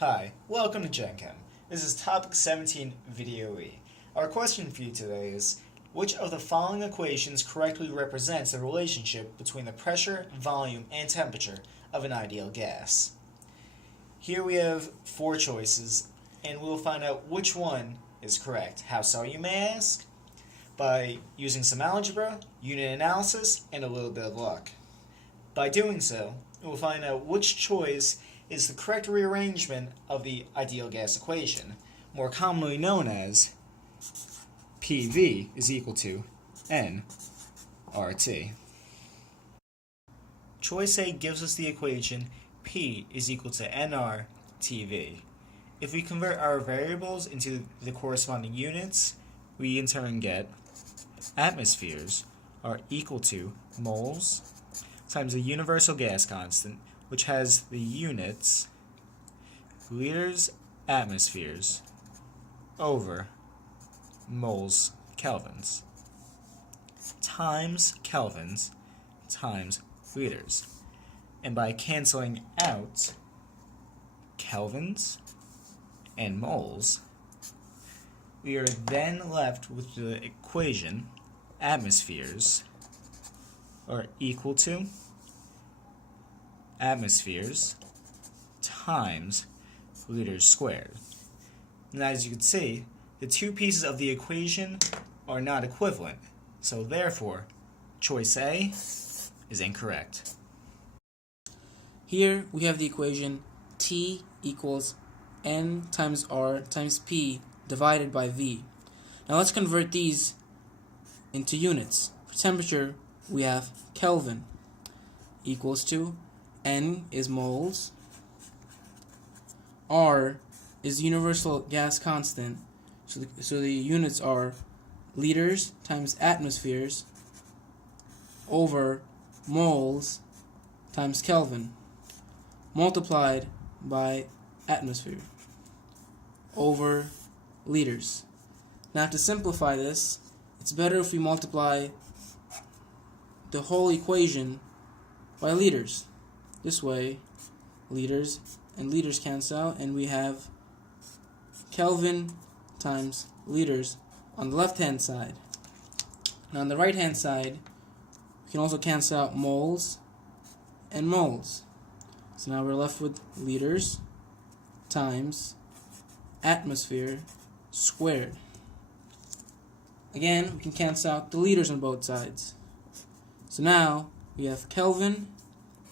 Hi, welcome to Gen Chem. This is topic 17 video E. Our question for you today is, which of the following equations correctly represents the relationship between the pressure, volume, and temperature of an ideal gas? Here we have four choices, and we will find out which one is correct. How so, you may ask? By using some algebra, unit analysis, and a little bit of luck. By doing so, we will find out which choice is the correct rearrangement of the ideal gas equation, more commonly known as PV is equal to nRT. Choice A gives us the equation P is equal to nRTV. If we convert our variables into the corresponding units, we in turn get atmospheres are equal to moles times the universal gas constant, which has the units liters atmospheres over moles kelvins times kelvins times liters. And by canceling out kelvins and moles, we are then left with the equation atmospheres are equal to atmospheres times liters squared. And as you can see, the two pieces of the equation are not equivalent, so therefore choice A is incorrect. Here we have the equation T equals N times R times P divided by V. Now let's convert these into units. For temperature, we have Kelvin equals to N is moles, R is universal gas constant, so the units are liters times atmospheres over moles times Kelvin multiplied by atmosphere over liters. Now to simplify this, it's better if we multiply the whole equation by liters. This way, liters and liters cancel out, and we have Kelvin times liters on the left-hand side. Now on the right-hand side, we can also cancel out moles and moles. So now we're left with liters times atmosphere squared. Again, we can cancel out the liters on both sides. So now we have Kelvin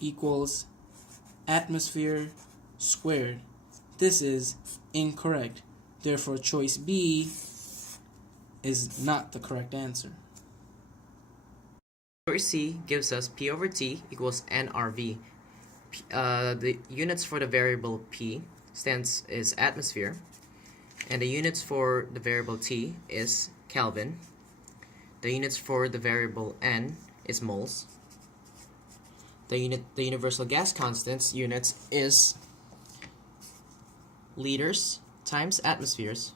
equals atmosphere squared. This is incorrect. Therefore, choice B is not the correct answer. Choice C gives us P over T equals nRV. The units for the variable P is atmosphere, and the units for the variable T is Kelvin. The units for the variable N is moles. The universal gas constant's units is liters times atmospheres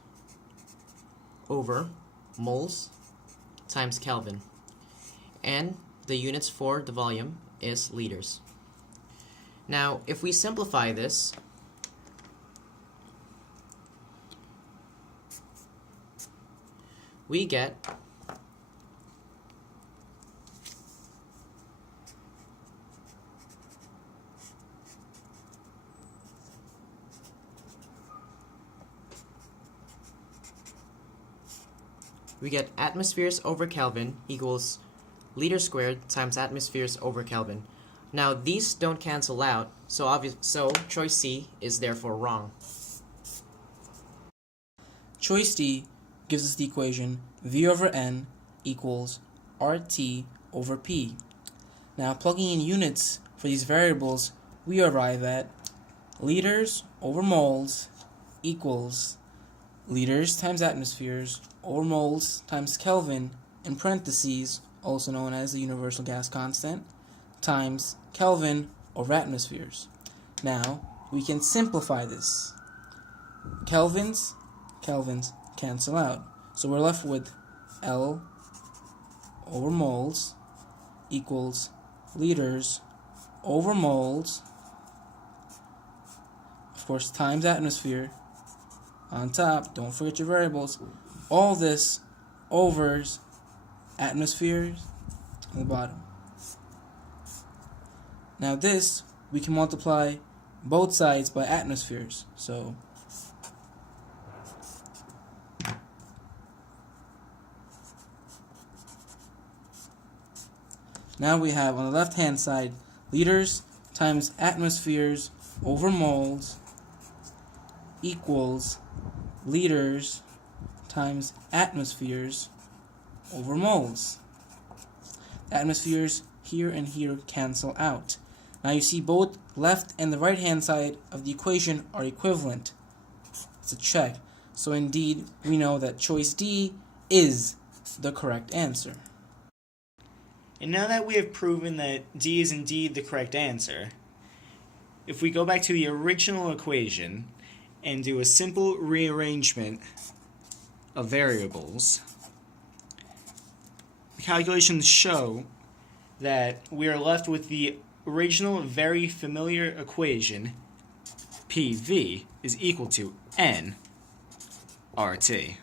over moles times Kelvin. And the units for the volume is liters. Now, if we simplify this, we get atmospheres over Kelvin equals liters squared times atmospheres over Kelvin. Now these don't cancel out, so choice C is therefore wrong. Choice D gives us the equation V over N equals RT over P. Now plugging in units for these variables, we arrive at liters over moles equals liters times atmospheres over moles times Kelvin in parentheses, also known as the universal gas constant, times Kelvin over atmospheres. Now we can simplify this. Kelvins cancel out, so we're left with L over moles equals liters over moles of course, times atmosphere. On top, don't forget your variables. All this over atmospheres on the bottom. Now this, we can multiply both sides by atmospheres. So now we have on the left hand side liters times atmospheres over moles equals liters times atmospheres over moles. The atmospheres here and here cancel out. Now you see both left and the right hand side of the equation are equivalent. It's a check. So indeed, we know that choice D is the correct answer. And now that we have proven that D is indeed the correct answer, if we go back to the original equation and do a simple rearrangement of variables, the calculations show that we are left with the original very familiar equation PV is equal to N RT.